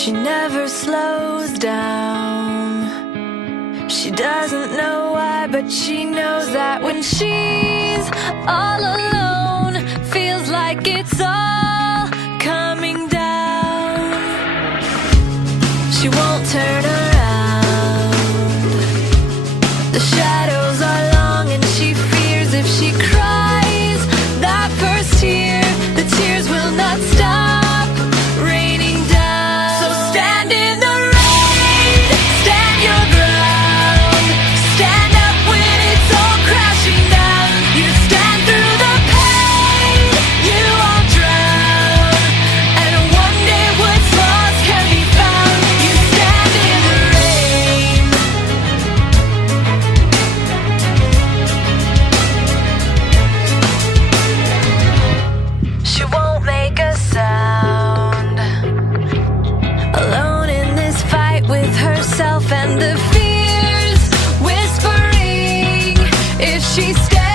She never slows down. She doesn't know why, but she knows that when she's all alone, feels like it's all coming down. She won't turn around. The shadows are long and she fears if she cries that first tear, the tears will not stop raining down. So stand in the rain, stand your ground, stand up when it's all crashing down. You stand through the pain, you won't drown, and one day what's lost can be found. You stand in the rain. She won't make a sound, alone in this fight with herself and the fears whispering if she stays.